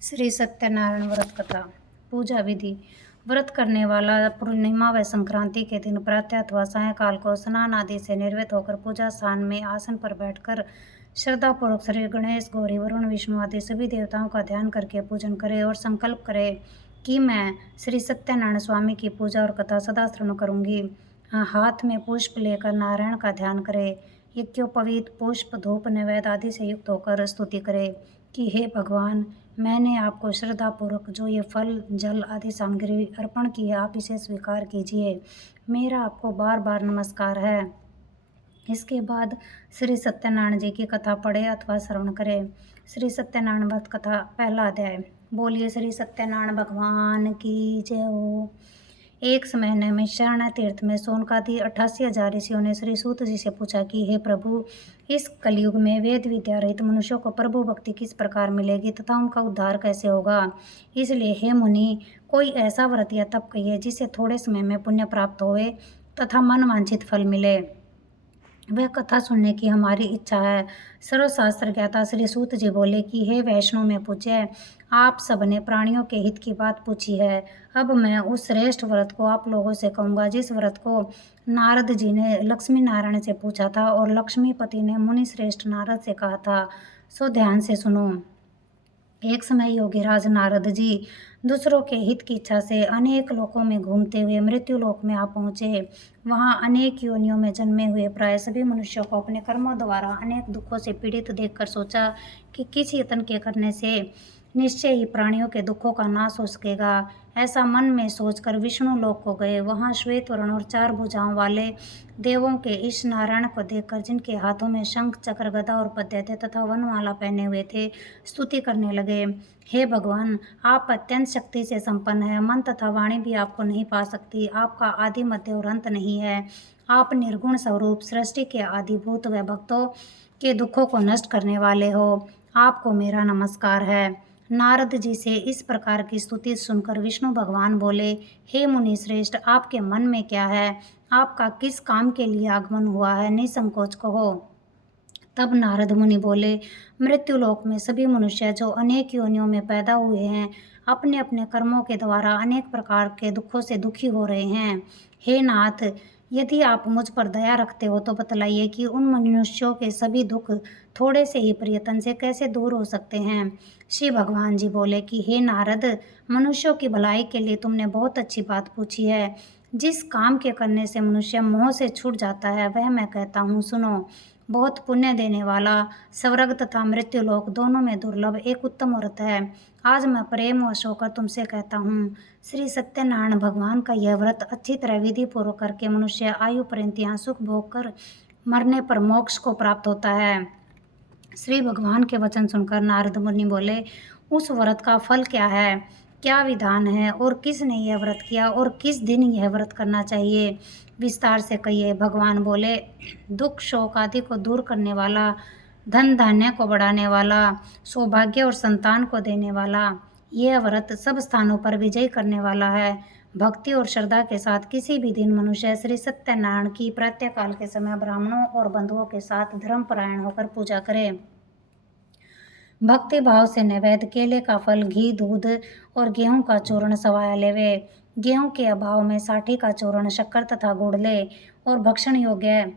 श्री सत्यनारायण व्रत कथा। पूजा विधि। व्रत करने वाला पूर्णिमा व संक्रांति के दिन प्रातः अथवा सायंकाल को स्नान आदि से निर्वृत्त होकर पूजा स्थान में आसन पर बैठकर श्रद्धापूर्वक श्री गणेश, गौरी, वरुण, विष्णु आदि सभी देवताओं का ध्यान करके पूजन करे और संकल्प करे कि मैं श्री सत्यनारायण स्वामी की पूजा और कथा सदा श्रवण करूंगी। हाथ में पुष्प लेकर नारायण का ध्यान करे। यज्ञोपवीत पुष्प, धूप, नैवेद्य आदि से युक्त होकर स्तुति करे कि हे भगवान, मैंने आपको श्रद्धापूर्वक जो ये फल, जल आदि सामग्री अर्पण की है, आप इसे स्वीकार कीजिए। मेरा आपको बार बार नमस्कार है। इसके बाद श्री सत्यनारायण जी की कथा पढ़े अथवा श्रवण करें। श्री सत्यनारायण व्रत कथा, पहला अध्याय। बोलिए श्री सत्यनारायण भगवान की जय हो। एक समय नैमिषारण्य तीर्थ में सोनकादि 88,000 ऋषियों ने श्री सूत जी से पूछा कि हे प्रभु, इस कलयुग में वेद विद्या रहित मनुष्यों को प्रभु भक्ति किस प्रकार मिलेगी तथा उनका उद्धार कैसे होगा। इसलिए हे मुनि, कोई ऐसा व्रत या तप कहिए जिससे थोड़े समय में पुण्य प्राप्त होए तथा मन वांछित फल मिले। वह कथा सुनने की हमारी इच्छा है। सर्वशास्त्र ज्ञाता श्री सूत जी बोले कि हे वैष्णव में पूज्य, आप सबने प्राणियों के हित की बात पूछी है। अब मैं उस श्रेष्ठ व्रत को आप लोगों से कहूँगा जिस व्रत को नारद जी ने लक्ष्मी नारायण से पूछा था और लक्ष्मीपति ने मुनि श्रेष्ठ नारद से कहा था। सो ध्यान से सुनो। एक समय योगीराज नारद जी दूसरों के हित की इच्छा से अनेक लोकों में घूमते हुए मृत्यु लोक में आ पहुँचे। वहाँ अनेक योनियों में जन्मे हुए प्राय सभी मनुष्यों को अपने कर्मों द्वारा अनेक दुखों से पीड़ित देखकर सोचा कि किसी यत्न के करने से निश्चय ही प्राणियों के दुखों का नाश हो सकेगा। ऐसा मन में सोचकर विष्णु लोक को गए। वहाँ श्वेत वर्ण और 4 भुजाओं वाले देवों के इस नारायण को देखकर, जिनके हाथों में शंख, चक्र, गदा और पद्य थे तथा वनमाला पहने हुए थे, स्तुति करने लगे। हे भगवान, आप अत्यंत शक्ति से संपन्न हैं। मन तथा वाणी भी आपको नहीं पा सकती। आपका आदि, मध्य और अंत नहीं है। आप निर्गुण स्वरूप, सृष्टि के आदिभूत व भक्तों के दुखों को नष्ट करने वाले हो। आपको मेरा नमस्कार है। नारद जी से इस प्रकार की स्तुति सुनकर विष्णु भगवान बोले, हे मुनि श्रेष्ठ, आपके मन में क्या है? आपका किस काम के लिए आगमन हुआ है? निसंकोच कहो। तब नारद मुनि बोले, मृत्यु लोक में सभी मनुष्य जो अनेक योनियों में पैदा हुए हैं, अपने अपने कर्मों के द्वारा अनेक प्रकार के दुखों से दुखी हो रहे हैं। हे नाथ, यदि आप मुझ पर दया रखते हो तो बतलाइए कि उन मनुष्यों के सभी दुख थोड़े से ही प्रयत्न से कैसे दूर हो सकते हैं। श्री भगवान जी बोले कि हे नारद, मनुष्यों की भलाई के लिए तुमने बहुत अच्छी बात पूछी है। जिस काम के करने से मनुष्य मोह से छूट जाता है वह मैं कहता हूँ, सुनो। बहुत पुण्य देने वाला स्वर्ग तथा मृत्यु लोक दोनों में दुर्लभ एक उत्तम व्रत है। आज मैं प्रेम वश होकर तुमसे कहता हूँ, श्री सत्यनारायण भगवान का यह व्रत अच्छी तरह विधि पूर्वक करके मनुष्य आयु पर्यंत यहाँ सुख भोग कर मरने पर मोक्ष को प्राप्त होता है। श्री भगवान के वचन सुनकर नारद मुनि बोले, उस व्रत का फल क्या है, क्या विधान है और किसने यह व्रत किया और किस दिन यह व्रत करना चाहिए? विस्तार से कहिए। भगवान बोले, दुख शोक आदि को दूर करने वाला, धन धान्य को बढ़ाने वाला, सौभाग्य और संतान को देने वाला, यह व्रत सब स्थानों पर विजय करने वाला है। भक्ति और श्रद्धा के साथ किसी भी दिन मनुष्य श्री सत्यनारायण की प्रातःकाल के समय ब्राह्मणों और बंधुओं के साथ धर्मपरायण होकर पूजा करे। भक्ति भाव से नैवेद्य, केले का फल, घी, दूध और गेहूं का चूर्ण सवाया लेवे। गेहूं के अभाव में साठी का चूर्ण, शक्कर तथा गुड़ ले और भक्षण योग्य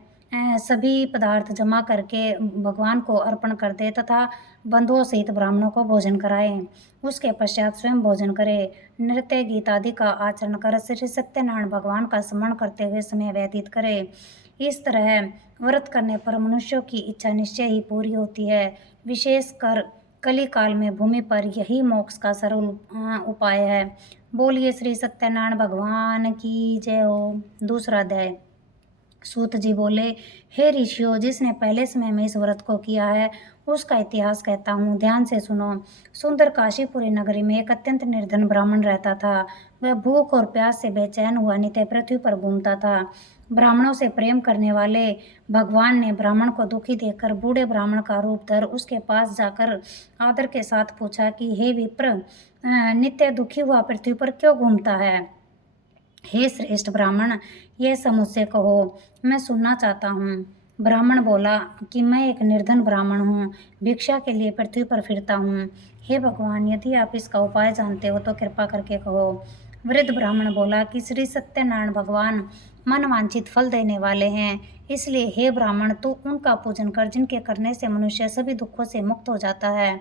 सभी पदार्थ जमा करके भगवान को अर्पण कर दे तथा बंधुओं सहित ब्राह्मणों को भोजन कराए। उसके पश्चात स्वयं भोजन करे। नृत्य, गीत आदि का आचरण कर श्री सत्यनारायण भगवान का स्मरण करते हुए समय व्यतीत करे। इस तरह व्रत करने पर मनुष्यों की इच्छा निश्चय ही पूरी होती है। विशेषकर कली काल में भूमि पर यही मोक्ष का सरल उपाय है। बोलिए श्री सत्यनारायण भगवान की जय हो। दूसरा अध्याय। सूत जी बोले, हे ऋषियों, जिसने पहले समय में इस व्रत को किया है उसका इतिहास कहता हूँ, ध्यान से सुनो। सुंदर काशीपुरी नगरी में एक अत्यंत निर्धन ब्राह्मण रहता था। वह भूख और प्यास से बेचैन हुआ नित्य पृथ्वी पर घूमता था। ब्राह्मणों से प्रेम करने वाले भगवान ने ब्राह्मण को दुखी देखकर बूढ़े ब्राह्मण का रूप धर उसके पास जाकर आदर के साथ पूछा कि हे विप्र, नित्य दुखी हुआ पृथ्वी पर क्यों घूमता है? हे श्रेष्ठ ब्राह्मण, यह सब मुझसे कहो, मैं सुनना चाहता हूँ। ब्राह्मण बोला कि मैं एक निर्धन ब्राह्मण हूँ, भिक्षा के लिए पृथ्वी पर फिरता हूँ। हे भगवान, यदि आप इसका उपाय जानते हो तो कृपा करके कहो। वृद्ध ब्राह्मण बोला कि श्री सत्यनारायण भगवान मन वांछित फल देने वाले हैं, इसलिए हे ब्राह्मण, तू उनका पूजन कर जिनके करने से मनुष्य सभी दुखों से मुक्त हो जाता है।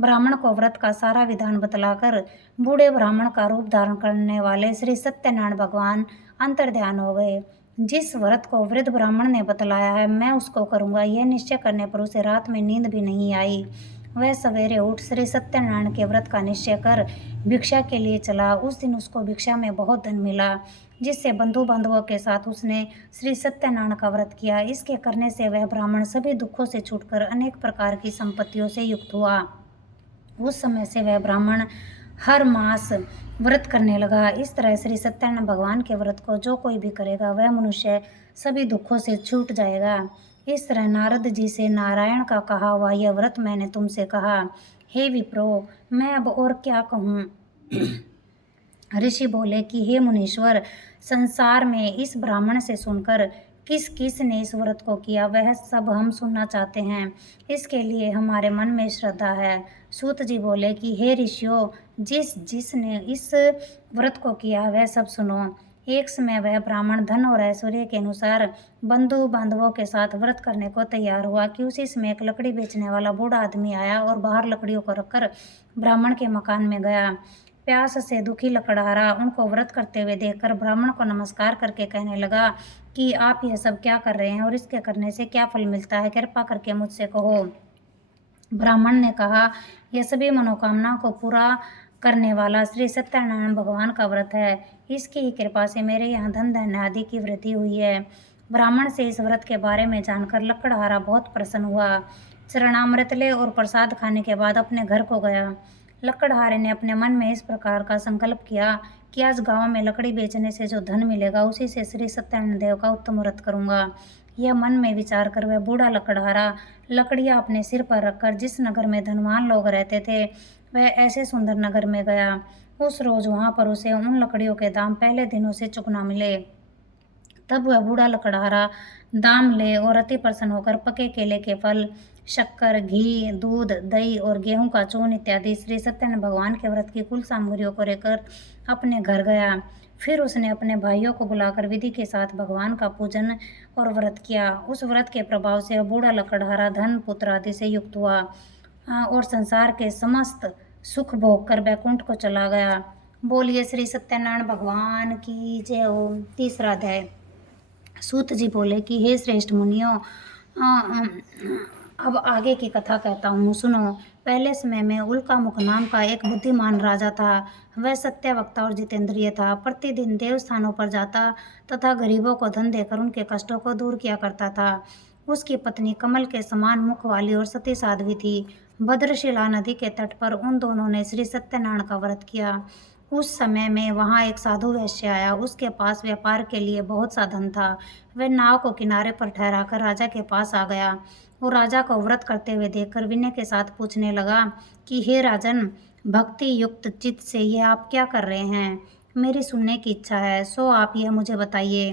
ब्राह्मण को व्रत का सारा विधान बतलाकर बूढ़े ब्राह्मण का रूप धारण करने वाले श्री सत्यनारायण भगवान अंतर्ध्यान हो गए। जिस व्रत को वृद्ध ब्राह्मण ने बतलाया है मैं उसको करूंगा, यह निश्चय करने पर उसे रात में नींद भी नहीं आई। वह सवेरे उठ श्री सत्यनारायण के व्रत का निश्चय कर भिक्षा के लिए चला। उस दिन उसको भिक्षा में बहुत धन मिला, जिससे बंधु बांधवों के साथ उसने श्री सत्यनारायण का व्रत किया। इसके करने से वह ब्राह्मण सभी दुखों से छूटकर अनेक प्रकार की संपत्तियों से युक्त हुआ। उस समय से वह ब्राह्मण हर मास व्रत करने लगा। इस तरह श्री सत्यनारायण भगवान के व्रत को जो कोई भी करेगा वह मनुष्य सभी दुखों से छूट जाएगा। इस तरह नारद जी से नारायण का कहा हुआ यह व्रत मैंने तुमसे कहा। हे विप्रो, मैं अब और क्या कहूँ। ऋषि बोले कि हे मुनीश्वर, संसार में इस ब्राह्मण से सुनकर किस किस ने इस व्रत को किया वह सब हम सुनना चाहते हैं। इसके लिए हमारे मन में श्रद्धा है। सूत जी बोले कि हे ऋषियों, जिसने इस व्रत को किया वह सब सुनो। एक समय वह ब्राह्मण धन और ऐश्वर्य के अनुसार बंधु बांधवों के साथ व्रत करने को तैयार हुआ कि उसी समय एक लकड़ी बेचने वाला बूढ़ा आदमी आया और बाहर लकड़ियों को रखकर ब्राह्मण के मकान में गया। प्यास से दुखी लकड़हारा उनको व्रत करते हुए देखकर ब्राह्मण को नमस्कार करके कहने लगा कि आप यह सब क्या कर रहे हैं और इसके करने से क्या फल मिलता है, कृपा करके मुझसे कहो। ब्राह्मण ने कहा, यह सभी मनोकामना को पूरा करने वाला श्री सत्यनारायण भगवान का व्रत है। इसकी ही कृपा से मेरे यहाँ धन धान्य आदि की वृद्धि हुई है। ब्राह्मण से इस व्रत के बारे में जानकर लकड़हारा बहुत प्रसन्न हुआ। चरणामृत ले और प्रसाद खाने के बाद अपने घर को गया। लकड़हारे ने अपने मन में इस प्रकार का संकल्प किया कि आज गांव में लकड़ी बेचने से जो धन मिलेगा उसी से श्री सत्यनारायण देव का उत्तम व्रत करूंगा। यह मन में विचार कर वह बूढ़ा लकड़हारा लकड़ियां अपने सिर पर रखकर जिस नगर में धनवान लोग रहते थे वह ऐसे सुंदर नगर में गया। उस रोज वहां पर उसे उन लकड़ियों के दाम पहले दिनों से चुकना मिले। तब वह बूढ़ा लकड़हारा दाम ले और अति प्रसन्न होकर पके केले के फल, शक्कर, घी, दूध, दही और गेहूं का चूर्ण इत्यादि श्री सत्यनारायण भगवान के व्रत की कुल सामग्रियों को लेकर अपने घर गया। फिर उसने अपने भाइयों को बुलाकर विधि के साथ भगवान का पूजन और व्रत किया। उस व्रत के प्रभाव से बूढ़ा लकड़हारा धन, पुत्र आदि से युक्त हुआ और संसार के समस्त सुख भोग कर बैकुंठ को चला गया। बोलिए श्री सत्यनारायण भगवान की जय। ओम। तीसरा अध्याय। सूत जी बोले कि हे श्रेष्ठ मुनियों, अब आगे की कथा कहता हूँ, सुनो। पहले समय में उल्कामुख नाम का एक बुद्धिमान राजा था। वह सत्यवक्ता और जितेंद्रिय था। प्रतिदिन देवस्थानों पर जाता तथा गरीबों को धन देकर उनके कष्टों को दूर किया करता था। उसकी पत्नी कमल के समान मुख वाली और सती साध्वी थी। भद्रशिला नदी के तट पर उन दोनों ने श्री सत्यनारायण का व्रत किया। उस समय में वहाँ एक साधु वैश्य आया। उसके पास व्यापार के लिए बहुत सा धन था। वह नाव को किनारे पर ठहराकर राजा के पास आ गया और राजा को व्रत करते हुए देखकर विनय के साथ पूछने लगा कि हे राजन, भक्ति युक्त चित्त से यह आप क्या कर रहे हैं? मेरी सुनने की इच्छा है, सो आप यह मुझे बताइए।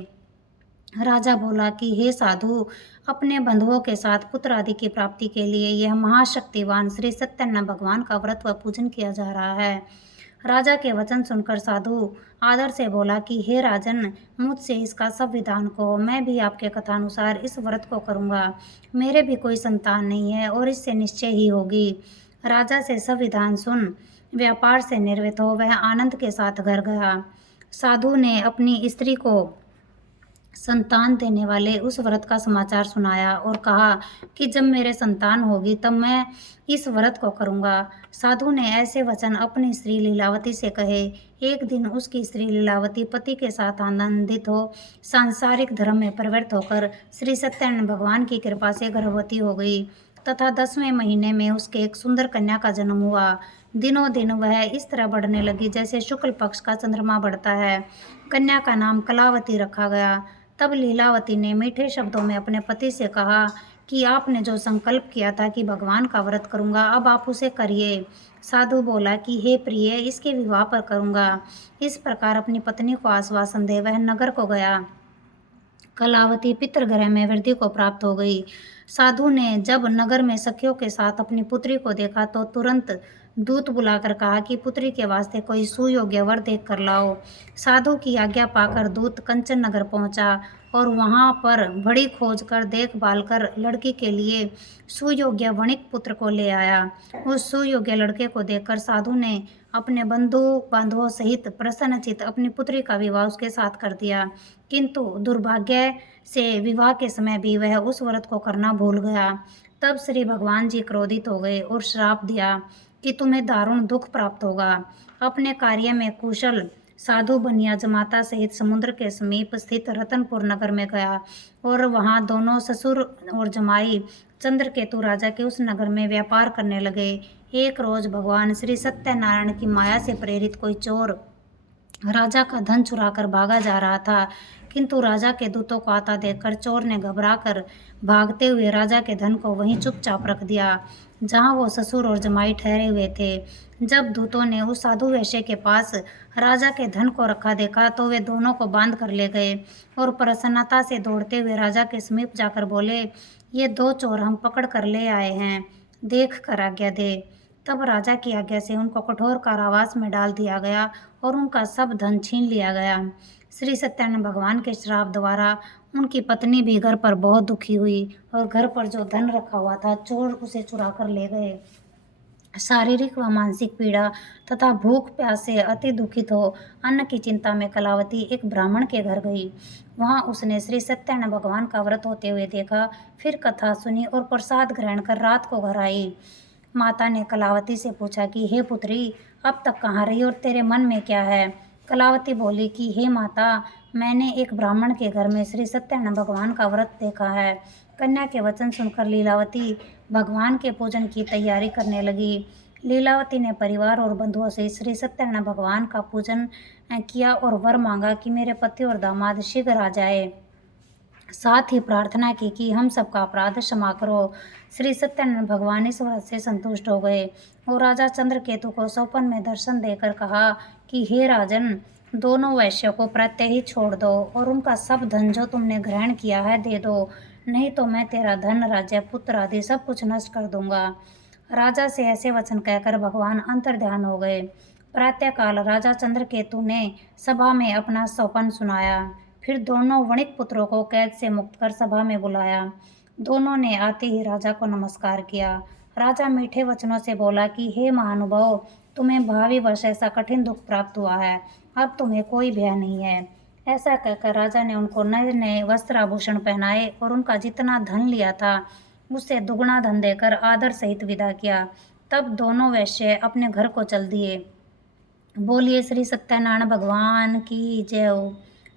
राजा बोला कि हे साधु, अपने बंधुओं के साथ पुत्र आदि की प्राप्ति के लिए यह महाशक्तिवान श्री सत्यनारायण भगवान का व्रत व पूजन किया जा रहा है। राजा के वचन सुनकर साधु आदर से बोला कि हे राजन, मुझसे इसका सब विधान कहो, मैं भी आपके कथानुसार इस व्रत को करूँगा। मेरे भी कोई संतान नहीं है और इससे निश्चय ही होगी। राजा से सब विधान सुन व्यापार से निर्वृत्त हो वह आनंद के साथ घर गया। साधु ने अपनी स्त्री को संतान देने वाले उस व्रत का समाचार सुनाया और कहा कि जब मेरे संतान होगी तब मैं इस व्रत को करूँगा। साधु ने ऐसे वचन अपनी स्त्री लीलावती से कहे। एक दिन उसकी स्त्री लीलावती पति के साथ आनंदित हो सांसारिक धर्म में प्रवृत्त होकर श्री सत्यनारायण भगवान की कृपा से गर्भवती हो गई तथा 10वें महीने में उसके एक सुंदर कन्या का जन्म हुआ। दिनों दिन वह इस तरह बढ़ने लगी जैसे शुक्ल पक्ष का चंद्रमा बढ़ता है। कन्या का नाम कलावती रखा गया। तब लीलावती ने मीठे शब्दों में अपने पति से कहा कि आपने जो संकल्प किया था कि भगवान का व्रत करूंगा, अब आप उसे करिए। साधु बोला कि हे प्रिय, इसके विवाह पर करूंगा। इस प्रकार अपनी पत्नी को आश्वासन दे वह नगर को गया। कलावती पितृगृह में वृद्धि को प्राप्त हो गई। साधु ने जब नगर में सखियों के साथ अपनी पुत्री को देखा तो तुरंत दूत बुलाकर कहा कि पुत्री के वास्ते कोई सुयोग्य वर देख कर लाओ। साधु की आज्ञा पाकर दूत कंचन नगर पहुंचा और वहां पर बड़ी खोज कर देखभाल कर लड़की के लिए सुयोग्य वणिक पुत्र को ले आया। उस सुयोग्य लड़के को देखकर साधु ने अपने बंधु बांधवों सहित प्रसन्नचित्त अपनी पुत्री का विवाह उसके साथ कर दिया। किंतु दुर्भाग्य से विवाह के समय भी वह उस व्रत को करना भूल गया। तब श्री भगवान जी क्रोधित हो गए और श्राप दिया कि तुम्हें दारुण दुख प्राप्त होगा। अपने कार्य में कुशल साधु बनिया जमाता सहित समुद्र के समीप स्थित रतनपुर नगर में गया और वहां दोनों ससुर और जमाई चंद्रकेतु राजा के उस नगर में व्यापार करने लगे। एक रोज भगवान श्री सत्यनारायण की माया से प्रेरित कोई चोर राजा का धन चुराकर भागा जा रहा था, किंतु राजा के दूतों को आता देखकर चोर ने घबराकर भागते हुए राजा के धन को वहीं चुपचाप रख दिया जहां वो ससुर और जमाई ठहरे हुए थे। जब दूतों ने उस साधु वैश्य के पास राजा के धन को रखा देखा तो वे दोनों को बांध कर ले गए और प्रसन्नता से दौड़ते हुए राजा के समीप जाकर बोले, ये दो चोर हम पकड़ कर ले आए हैं, देख कर आज्ञा दे। तब राजा की आज्ञा से उनको कठोर कारावास में डाल दिया गया और उनका सब धन छीन लिया गया। श्री सत्यानंद भगवान के श्राप द्वारा उनकी पत्नी भी घर पर बहुत दुखी हुई और घर पर जो धन रखा हुआ था चोर उसे चुरा कर ले गए। शारीरिक व मानसिक पीड़ा तथा भूख प्यास से अति दुखित हो अन्न की चिंता में कलावती एक ब्राह्मण के घर गई। वहां उसने श्री सत्यानंद भगवान का व्रत होते हुए देखा, फिर कथा सुनी और प्रसाद ग्रहण कर रात को घर आई। माता ने कलावती से पूछा कि हे पुत्री, अब तक कहाँ रही और तेरे मन में क्या है? कलावती बोली कि हे माता, मैंने एक ब्राह्मण के घर में श्री सत्यानंद भगवान का व्रत देखा है। कन्या के वचन सुनकर लीलावती भगवान के पूजन की तैयारी करने लगी। लीलावती ने परिवार और बंधुओं से श्री सत्यानंद भगवान का पूजन किया और वर मांगा कि मेरे पति और दामाद शीघ्र आ जाए। साथ ही प्रार्थना की कि हम सबका अपराध क्षमा करो। श्री सत्यानंद भगवान इस व्रत से संतुष्ट हो गए और राजा चंद्रकेतु को स्वप्न में दर्शन देकर कहा कि हे राजन, दोनों वैश्यों को प्रत्यय ही छोड़ दो और उनका सब धन जो तुमने ग्रहण किया है दे दो, नहीं तो मैं तेरा धन, राज्य, पुत्र आदि सब कुछ नष्ट कर दूंगा। राजा से ऐसे वचन कहकर भगवान अंतर्ध्यान हो गए। प्रातःकाल राजा चंद्रकेतु ने सभा में अपना स्वप्न सुनाया। फिर दोनों वणिक पुत्रों को कैद से मुक्त कर सभा में बुलाया। दोनों ने आते ही राजा को नमस्कार किया। राजा मीठे वचनों से बोला कि हे महानुभाव, तुम्हें भावी वर्ष ऐसा कठिन दुख प्राप्त हुआ है, अब तुम्हें कोई भय नहीं है। ऐसा कहकर राजा ने उनको नए नए वस्त्र आभूषण पहनाए और उनका जितना धन लिया था उससे दुगना धन देकर आदर सहित विदा किया। तब दोनों वैश्य अपने घर को चल दिए। बोलिए श्री सत्यनारायण भगवान की जय हो।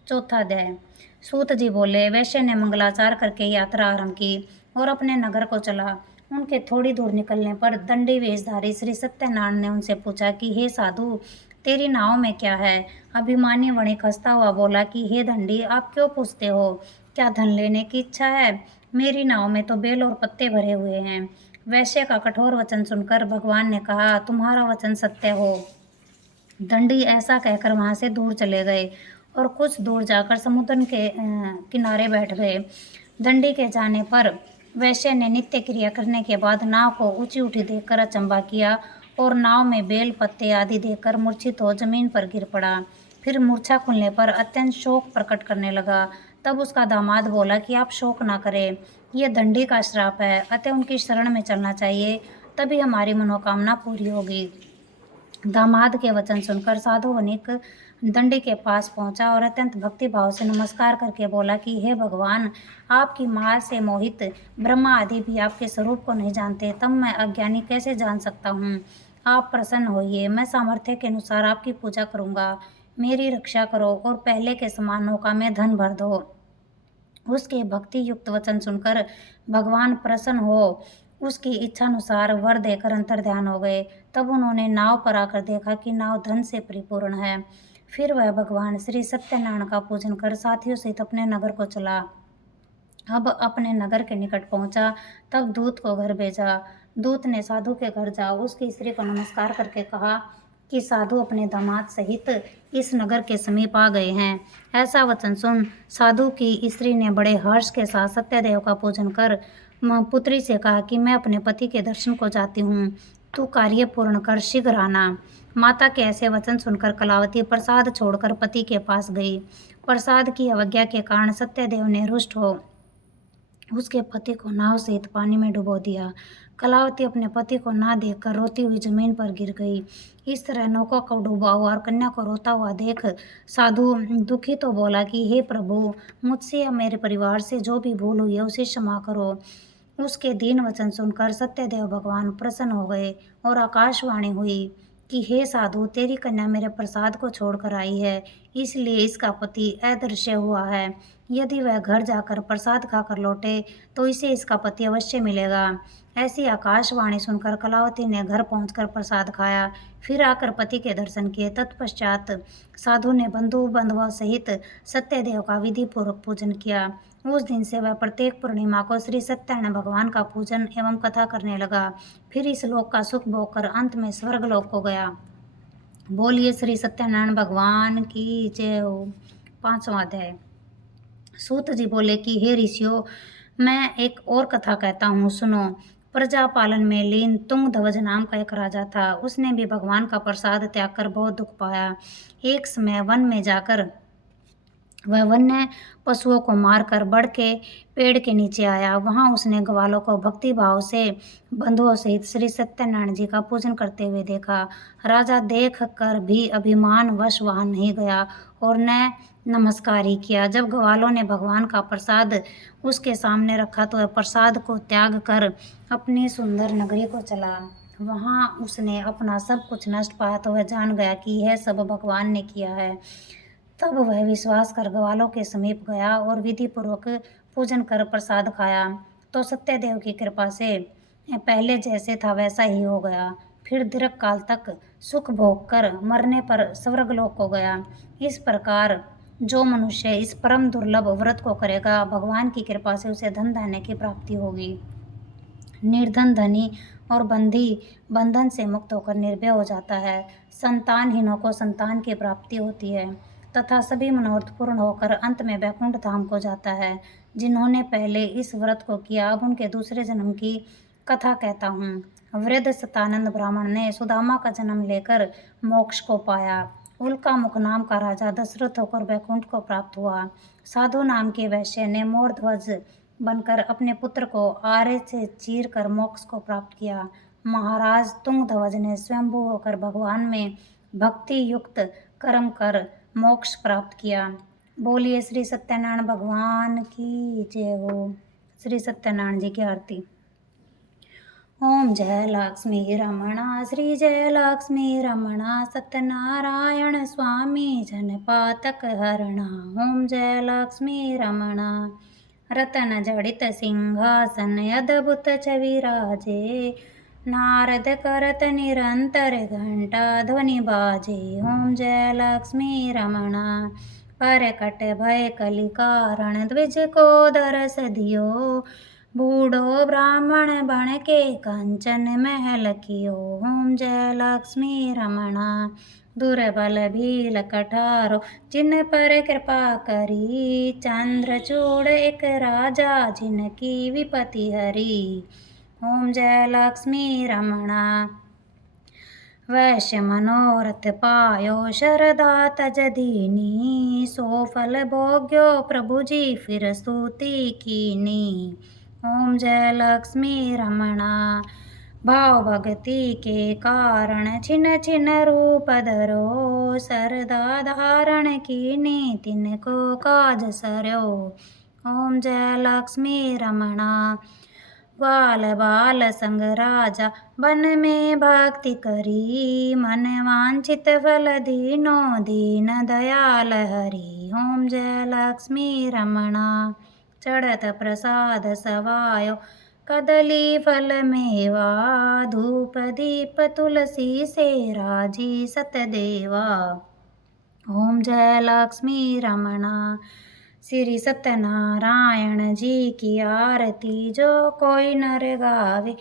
चौथा अध्याय। सूत जी बोले, वैश्य ने मंगलाचार करके यात्रा आरंभ की और अपने नगर को चला। उनके थोड़ी दूर निकलने पर दंडी वेशधारी श्री सत्यनारायण ने उनसे पूछा कि हे साधु, तेरी नाव में क्या है? अभिमानी वणिक हंसता हुआ बोला कि हे दंडी, आप क्यों पूछते हो? क्या धन लेने की इच्छा है? मेरी नाव में तो बेल और पत्ते भरे हुए हैं। वैश्य का कठोर वचन सुनकर भगवान ने कहा, तुम्हारा वचन सत्य हो। दंडी ऐसा कहकर वहां से दूर चले गए और कुछ दूर जाकर समुद्र के किनारे बैठ गए। दंडी के जाने पर वैश्य ने नित्य क्रिया करने के बाद नाव को ऊंची उठी देखकर अचंभा किया और नाव में बेल पत्ते आदि देखकर मूर्छित हो जमीन पर गिर पड़ा। फिर मूर्छा खुलने पर अत्यंत शोक प्रकट करने लगा। तब उसका दामाद बोला कि आप शोक ना करें, यह दंडी का श्राप है, अतः उनकी शरण में चलना चाहिए, तभी हमारी मनोकामना पूरी होगी। दामाद के वचन सुनकर साधु वणिक दंडी के पास पहुंचा और अत्यंत भक्ति भाव से नमस्कार करके बोला कि हे भगवान, आपकी माया से मोहित ब्रह्मा आदि भी आपके स्वरूप को नहीं जानते, तब मैं अज्ञानी कैसे जान सकता हूँ? आप प्रसन्न होइए, मैं सामर्थ्य के अनुसार आपकी पूजा करूँगा, मेरी रक्षा करो और पहले के समान नौका में धन भर दो। उसके भक्ति युक्त वचन सुनकर भगवान प्रसन्न हो उसकी इच्छानुसार वर देकर अंतर्ध्यान हो गए। तब उन्होंने नाव पर आकर देखा कि नाव धन से परिपूर्ण है। फिर वह भगवान श्री सत्यनारायण का पूजन कर साथियों सहित अपने नगर को चला। अब अपने नगर के निकट पहुंचा, तब दूत को घर भेजा। दूत ने साधु के घर जा उसकी स्त्री को नमस्कार करके कहा कि साधु अपने दामाद सहित इस नगर के समीप आ गए हैं। ऐसा वचन सुन साधु की स्त्री ने बड़े हर्ष के साथ सत्यदेव का पूजन कर पुत्री से कहा कि मैं अपने पति के दर्शन को जाती हूँ, तू कार्य पूर्ण कर शीघ्र आना। माता के ऐसे वचन सुनकर कलावती प्रसाद छोड़कर पति के पास गई। प्रसाद की अवज्ञा के कारण सत्यदेव ने रुष्ट हो उसके पति को नाव सहित पानी में डुबो दिया। कलावती अपने पति को ना देखकर रोती हुई जमीन पर गिर गई। इस तरह नौका को डूबा हुआ और कन्या को रोता हुआ देख साधु दुखी तो बोला कि हे प्रभु, मुझसे या मेरे परिवार से जो भी भूल हुई है उसे क्षमा करो। उसके दीन वचन सुनकर सत्यदेव भगवान प्रसन्न हो गए और आकाशवाणी हुई कि हे साधु, तेरी कन्या मेरे प्रसाद को छोड़कर आई है, इसलिए इसका पति अदृश्य हुआ है। यदि वह घर जाकर प्रसाद खाकर लौटे तो इसे इसका पति अवश्य मिलेगा। ऐसी आकाशवाणी सुनकर कलावती ने घर पहुंचकर प्रसाद खाया, फिर आकर पति के दर्शन किए। तत्पश्चात साधु ने बंधु बंधुओं सहित सत्यदेव का विधि पूर्वक पूजन किया। उस दिन से वह प्रत्येक पूर्णिमा को श्री सत्यनारायण भगवान का पूजन एवं कथा करने लगा। फिर इस लोक का सुख भोग कर अंत में स्वर्ग लोक को गया। बोलिए श्री सत्यनारायण भगवान की जय हो। 5वां अध्याय। सूत जी बोले कि हे ऋषियों, मैं एक और कथा कहता हूँ, सुनो। प्रजा पालन में लीन तुंगध्वज नाम का एक राजा था। उसने भी भगवान का प्रसाद त्याग कर बहुत दुख पाया। एक समय वन में जाकर वह वन्य पशुओं को मारकर बड़ के पेड़ के नीचे आया। वहां उसने ग्वालों को भक्ति भाव से बंधुओं सहित श्री सत्यनारायण जी का पूजन करते हुए देखा। राजा देख कर भी अभिमान वश वहां नहीं गया और न नमस्कार ही किया। जब ग्वालों ने भगवान का प्रसाद उसके सामने रखा तो वह प्रसाद को त्याग कर अपनी सुंदर नगरी को चला। वहां उसने अपना सब कुछ नष्ट पाया तो वह जान गया कि यह सब भगवान ने किया है। तब वह विश्वास कर ग्वालों के समीप गया और विधि पूर्वक पूजन कर प्रसाद खाया तो सत्यदेव की कृपा से पहले जैसे था वैसा ही हो गया। फिर दीर्घ काल तक सुख भोग कर मरने पर स्वर्गलोक को गया। इस प्रकार जो मनुष्य इस परम दुर्लभ व्रत को करेगा, भगवान की कृपा से उसे धन धान्य की प्राप्ति होगी। निर्धन धनी और बंधी बंधन से मुक्त होकर निर्भय हो जाता है। संतानहीनों को संतान की प्राप्ति होती है तथा सभी मनोरथ पूर्ण होकर अंत में वैकुंठ धाम को जाता है। जिन्होंने पहले इस व्रत को किया, अब उनके दूसरे जन्म की कथा कहता हूँ। वृद्ध सतानंद ब्राह्मण ने सुदामा का जन्म लेकर मोक्ष को पाया। उल्का मुख नाम का राजा दशरथ होकर वैकुंठ को प्राप्त हुआ। साधु नाम के वैश्य ने मोरध्वज बनकर अपने पुत्र को आरे से चीर कर मोक्ष को प्राप्त किया। महाराज तुंगध्वज ने स्वयंभू होकर भगवान में भक्ति युक्त कर्म कर मोक्ष प्राप्त किया। बोलिए श्री सत्यनारायण भगवान की जय हो। श्री सत्यनारायण जी की आरती। ओम जय लक्ष्मी रमणा, श्री जय लक्ष्मी रमणा, सत्यनारायण स्वामी जन पातक हरणा। ओम जय लक्ष्मी रमणा। रतन जड़ित सिंहासन अद्भुत छवि राजे, नारद करत निरंतर घंटा ध्वनि बाजे। ओम जय लक्ष्मी रमणा। परकट भय कलि कारण द्विज को दरस दियो, बूढ़ो ब्राह्मण बन के कंचन महल कियो। ओम जय लक्ष्मी रमणा। दुर्बल भील कठारो जिन पर कृपा करी, चंद्रचूड़ एक राजा जिनकी विपति हरी। ओम जय लक्ष्मी रमणा। वैश्य मनोरथ पायो शरदा तज दीनी, सो फल भोग्यो प्रभु जी फिर स्तुति कीनी। ओम जय लक्ष्मी रमणा। भाव भक्ति के कारण छिन छिन रूप धरो, सरदा धारण कीनी तिनको काज सरयो। ओम जय लक्ष्मी रमणा। ग्वाल बाल संग राजा वन में भक्ति करी, मन वांछित फल दीनो दीन दयाल हरि। ओम जय लक्ष्मी रमणा। चढ़त प्रसाद सवायो कदली फल मेवा, धूप दीप तुलसी से राजी सतदेवा। ओम जय लक्ष्मी रमणा। श्री सत्यनारायण जी की आरती जो कोई नर गावे,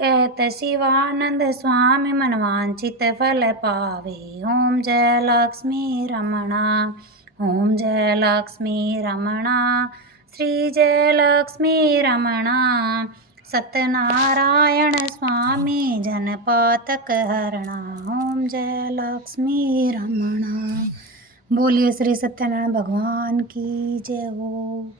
कहत शिवानंद स्वामी मनवांचित फल पावे। ओम जय लक्ष्मी रमणा, ओम जय लक्ष्मी रमणा, श्री जय लक्ष्मी रमणा। सत्यनारायण स्वामी जनपातक हरणा। ओम जय लक्ष्मी रमणा। बोलिए श्री सत्यनारायण भगवान की जय हो।